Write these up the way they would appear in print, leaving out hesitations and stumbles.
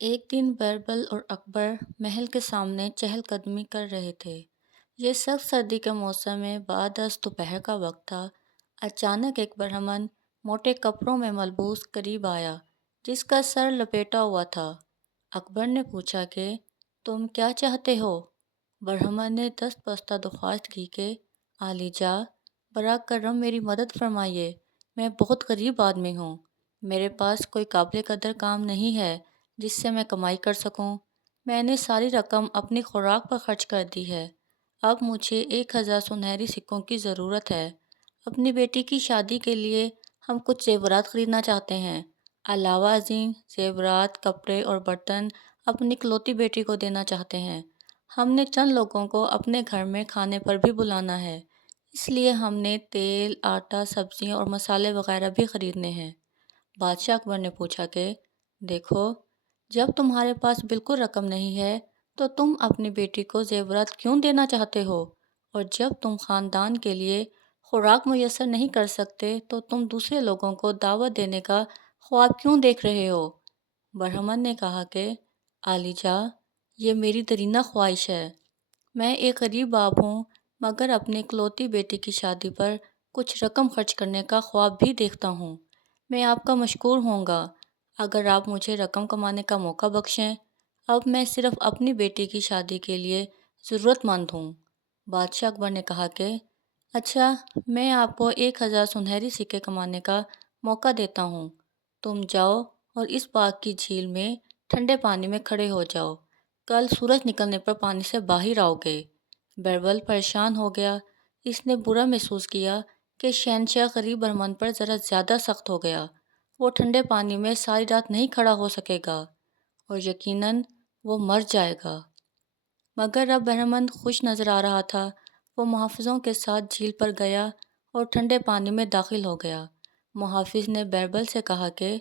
ایک دن بیربل اور اکبر محل کے سامنے چہل قدمی کر رہے تھے۔ یہ سخت سردی کے موسم میں بعد از دوپہر کا وقت تھا۔ اچانک ایک برہمن موٹے کپڑوں میں ملبوس قریب آیا، جس کا سر لپیٹا ہوا تھا۔ اکبر نے پوچھا کہ تم کیا چاہتے ہو؟ برہمن نے دست بستہ درخواست کی کہ عالی جاں، براہ کرم میری مدد فرمائیے، میں بہت غریب آدمی ہوں۔ میرے پاس کوئی قابل قدر کام نہیں ہے جس سے میں کمائی کر سکوں۔ میں نے ساری رقم اپنی خوراک پر خرچ کر دی ہے۔ اب مجھے 1000 سنہری سکوں کی ضرورت ہے۔ اپنی بیٹی کی شادی کے لیے ہم کچھ زیورات خریدنا چاہتے ہیں۔ علاوہ ازیں زیورات، کپڑے اور برتن اپنی اکلوتی بیٹی کو دینا چاہتے ہیں۔ ہم نے چند لوگوں کو اپنے گھر میں کھانے پر بھی بلانا ہے، اس لیے ہم نے تیل، آٹا، سبزیاں اور مسالے وغیرہ بھی خریدنے ہیں۔ بادشاہ اکبر نے پوچھا کہ دیکھو، جب تمہارے پاس بالکل رقم نہیں ہے تو تم اپنی بیٹی کو زیورات کیوں دینا چاہتے ہو؟ اور جب تم خاندان کے لیے خوراک میسر نہیں کر سکتے تو تم دوسرے لوگوں کو دعوت دینے کا خواب کیوں دیکھ رہے ہو؟ برہمن نے کہا کہ عالی جاں، یہ میری دیرینہ خواہش ہے۔ میں ایک غریب باپ ہوں، مگر اپنی اکلوتی بیٹی کی شادی پر کچھ رقم خرچ کرنے کا خواب بھی دیکھتا ہوں۔ میں آپ کا مشکور ہوں گا اگر آپ مجھے رقم کمانے کا موقع بخشیں۔ اب میں صرف اپنی بیٹی کی شادی کے لیے ضرورت مند ہوں۔ بادشاہ اکبر نے کہا کہ اچھا، میں آپ کو 1000 سنہری سکے کمانے کا موقع دیتا ہوں۔ تم جاؤ اور اس باغ کی جھیل میں ٹھنڈے پانی میں کھڑے ہو جاؤ۔ کل سورج نکلنے پر پانی سے باہر آؤ گے۔ بیربل پریشان ہو گیا۔ اس نے برا محسوس کیا کہ شہنشاہ غریب برہمن پر ذرا زیادہ سخت ہو گیا۔ وہ ٹھنڈے پانی میں ساری رات نہیں کھڑا ہو سکے گا اور یقیناً وہ مر جائے گا۔ مگر اب برہمن خوش نظر آ رہا تھا۔ وہ محافظوں کے ساتھ جھیل پر گیا اور ٹھنڈے پانی میں داخل ہو گیا۔ محافظ نے بیربل سے کہا کہ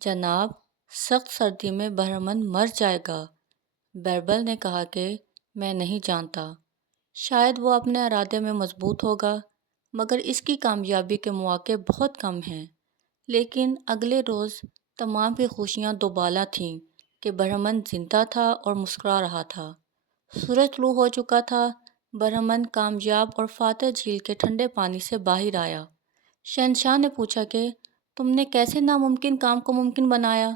جناب، سخت سردی میں برہمن مر جائے گا۔ بیربل نے کہا کہ میں نہیں جانتا، شاید وہ اپنے ارادے میں مضبوط ہوگا، مگر اس کی کامیابی کے مواقع بہت کم ہیں۔ لیکن اگلے روز تمام کی خوشیاں دوبالا تھیں کہ برہمن زندہ تھا اور مسکرا رہا تھا۔ سورج طلوع ہو چکا تھا۔ برہمن کامیاب اور فاتح جھیل کے ٹھنڈے پانی سے باہر آیا۔ شہنشاہ نے پوچھا کہ تم نے کیسے ناممکن کام کو ممکن بنایا؟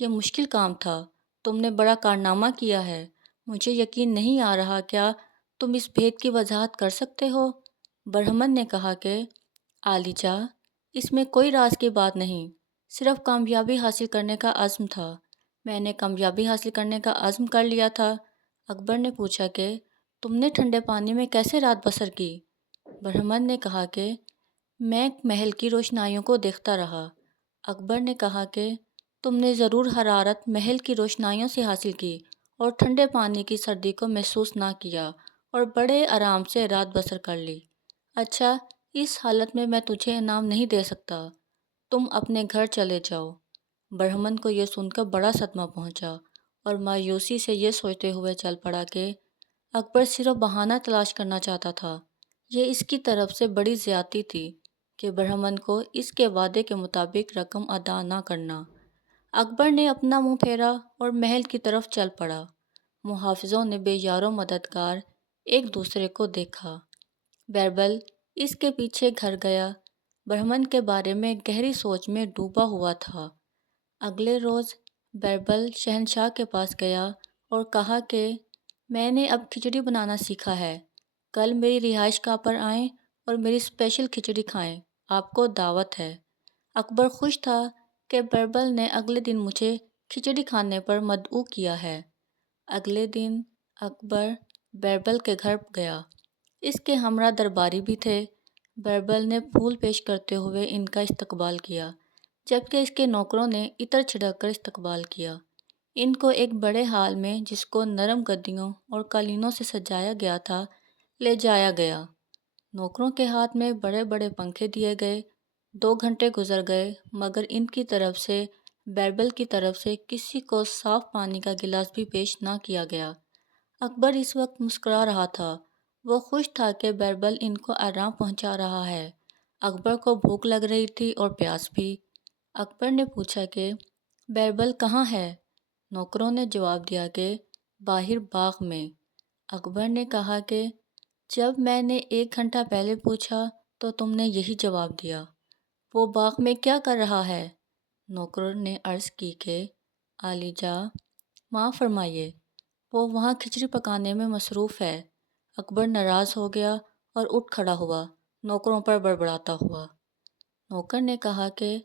یہ مشکل کام تھا۔ تم نے بڑا کارنامہ کیا ہے۔ مجھے یقین نہیں آ رہا، کیا تم اس بھید کی وضاحت کر سکتے ہو؟ برہمن نے کہا کہ عالی جاں، اس میں کوئی راز کی بات نہیں، صرف کامیابی حاصل کرنے کا عزم تھا۔ میں نے کامیابی حاصل کرنے کا عزم کر لیا تھا۔ اکبر نے پوچھا کہ تم نے ٹھنڈے پانی میں کیسے رات بسر کی؟ برہمن نے کہا کہ میں محل کی روشنائیوں کو دیکھتا رہا۔ اکبر نے کہا کہ تم نے ضرور حرارت محل کی روشنائیوں سے حاصل کی اور ٹھنڈے پانی کی سردی کو محسوس نہ کیا اور بڑے آرام سے رات بسر کر لی۔ اچھا، اس حالت میں تجھے انعام نہیں دے سکتا۔ تم اپنے گھر چلے جاؤ۔ برہمن کو یہ سن کر بڑا صدمہ پہنچا اور مایوسی سے یہ سوچتے ہوئے چل پڑا کہ اکبر صرف بہانہ تلاش کرنا چاہتا تھا۔ یہ اس کی طرف سے بڑی زیادتی تھی کہ برہمن کو اس کے وعدے کے مطابق رقم ادا نہ کرنا۔ اکبر نے اپنا منہ پھیرا اور محل کی طرف چل پڑا۔ محافظوں نے بے یار و مددگار ایک دوسرے کو دیکھا۔ بیربل اس کے پیچھے گھر گیا، برہمن کے بارے میں گہری سوچ میں ڈوبا ہوا تھا۔ اگلے روز بیربل شہنشاہ کے پاس گیا اور کہا کہ میں نے اب کھچڑی بنانا سیکھا ہے۔ کل میری رہائش گاہ پر آئیں اور میری اسپیشل کھچڑی کھائیں، آپ کو دعوت ہے۔ اکبر خوش تھا کہ بیربل نے اگلے دن مجھے کھچڑی کھانے پر مدعو کیا ہے۔ اگلے دن اکبر بیربل کے گھر گیا۔ اس کے ہمراہ درباری بھی تھے۔ بیربل نے پھول پیش کرتے ہوئے ان کا استقبال کیا، جبکہ اس کے نوکروں نے عطر چھڑک کر استقبال کیا۔ ان کو ایک بڑے ہال میں، جس کو نرم گدیوں اور قالینوں سے سجایا گیا تھا، لے جایا گیا۔ نوکروں کے ہاتھ میں بڑے بڑے پنکھے دیے گئے۔ 2 گھنٹے گزر گئے، مگر ان کی طرف سے بیربل کی طرف سے کسی کو صاف پانی کا گلاس بھی پیش نہ کیا گیا۔ اکبر اس وقت مسکرا رہا تھا۔ وہ خوش تھا کہ بیربل ان کو آرام پہنچا رہا ہے۔ اکبر کو بھوک لگ رہی تھی اور پیاس بھی۔ اکبر نے پوچھا کہ بیربل کہاں ہے؟ نوکروں نے جواب دیا کہ باہر باغ میں۔ اکبر نے کہا کہ جب میں نے 1 گھنٹہ پہلے پوچھا تو تم نے یہی جواب دیا۔ وہ باغ میں کیا کر رہا ہے؟ نوکر نے عرض کی کہ عالی جا معاف فرمائیے، وہ وہاں کھچڑی پکانے میں مصروف ہے۔ اکبر ناراض ہو گیا اور اٹھ کھڑا ہوا، نوکروں پر بڑبڑاتا ہوا۔ نوکر نے کہا کہ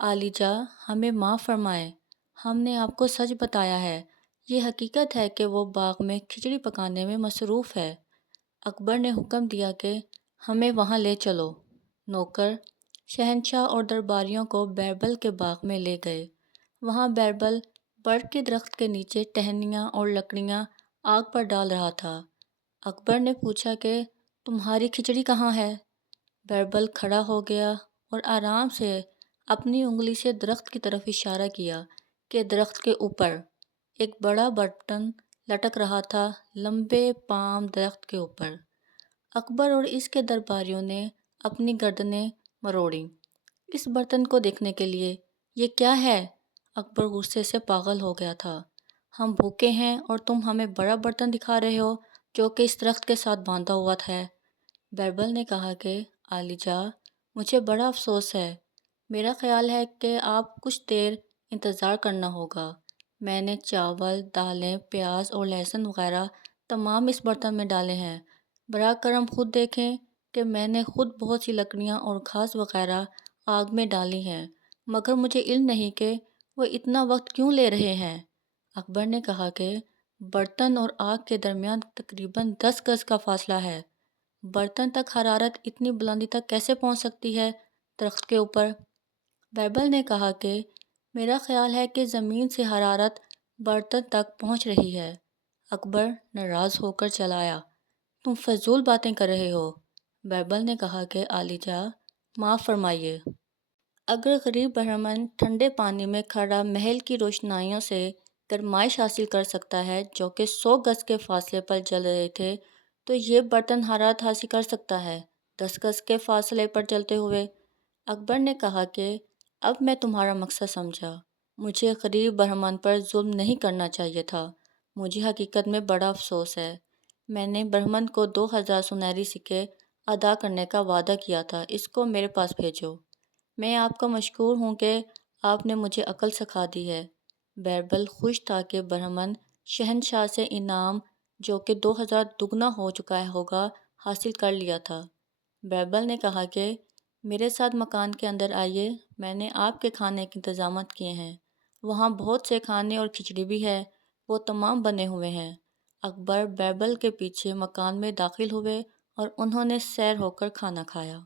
عالی جا ہمیں معاف فرمائیں، ہم نے آپ کو سچ بتایا ہے، یہ حقیقت ہے کہ وہ باغ میں کھچڑی پکانے میں مصروف ہے۔ اکبر نے حکم دیا کہ ہمیں وہاں لے چلو۔ نوکر شہنشاہ اور درباریوں کو بیربل کے باغ میں لے گئے۔ وہاں بیربل برف کے درخت کے نیچے ٹہنیاں اور لکڑیاں آگ پر ڈال رہا تھا۔ اکبر نے پوچھا کہ تمہاری کھچڑی کہاں ہے؟ بیربل کھڑا ہو گیا اور آرام سے اپنی انگلی سے درخت کی طرف اشارہ کیا کہ درخت کے اوپر ایک بڑا برتن لٹک رہا تھا، لمبے پام درخت کے اوپر۔ اکبر اور اس کے درباریوں نے اپنی گردنیں مروڑیں اس برتن کو دیکھنے کے لیے۔ یہ کیا ہے؟ اکبر غصے سے پاگل ہو گیا تھا۔ ہم بھوکے ہیں اور تم ہمیں بڑا برتن دکھا رہے ہو جو کہ اس درخت کے ساتھ باندھا ہوا ہے۔ بیربل نے کہا کہ عالی جا مجھے بڑا افسوس ہے، میرا خیال ہے کہ آپ کچھ دیر انتظار کرنا ہوگا۔ میں نے چاول، دالیں، پیاز اور لہسن وغیرہ تمام اس برتن میں ڈالے ہیں۔ براہ کرم خود دیکھیں کہ میں نے خود بہت سی لکڑیاں اور گھاس وغیرہ آگ میں ڈالی ہیں، مگر مجھے علم نہیں کہ وہ اتنا وقت کیوں لے رہے ہیں۔ اکبر نے کہا کہ برتن اور آگ کے درمیان تقریباً 10 گز کا فاصلہ ہے، برتن تک حرارت اتنی بلندی تک کیسے پہنچ سکتی ہے درخت کے اوپر؟ بیربل نے کہا کہ میرا خیال ہے کہ زمین سے حرارت برتن تک پہنچ رہی ہے۔ اکبر ناراض ہو کر چلا آیا۔ تم فضول باتیں کر رہے ہو۔ بیربل نے کہا کہ عالی جا معاف فرمائیے، اگر غریب برہمن ٹھنڈے پانی میں کھڑا محل کی روشنائیوں سے گرمائش حاصل کر سکتا ہے جو کہ 100 گز کے فاصلے پر جل رہے تھے، تو یہ برتن حرارت حاصل کر سکتا ہے 10 گز کے فاصلے پر جلتے ہوئے۔ اکبر نے کہا کہ اب میں تمہارا مقصد سمجھا، مجھے غریب برہمن پر ظلم نہیں کرنا چاہیے تھا، مجھے حقیقت میں بڑا افسوس ہے۔ میں نے برہمن کو 2000 سنہری سکے ادا کرنے کا وعدہ کیا تھا، اس کو میرے پاس بھیجو۔ میں آپ کا مشکور ہوں کہ آپ نے مجھے عقل سکھا دی ہے۔ بیربل خوش تھا کہ برہمن شہنشاہ سے انعام جو کہ 2000 دگنا ہو چکا ہوگا حاصل کر لیا تھا۔ بیربل نے کہا کہ میرے ساتھ مکان کے اندر آئیے، میں نے آپ کے کھانے کے انتظامات کیے ہیں، وہاں بہت سے کھانے اور کھچڑی بھی ہے، وہ تمام بنے ہوئے ہیں۔ اکبر بیربل کے پیچھے مکان میں داخل ہوئے اور انہوں نے سیر ہو کر کھانا کھایا۔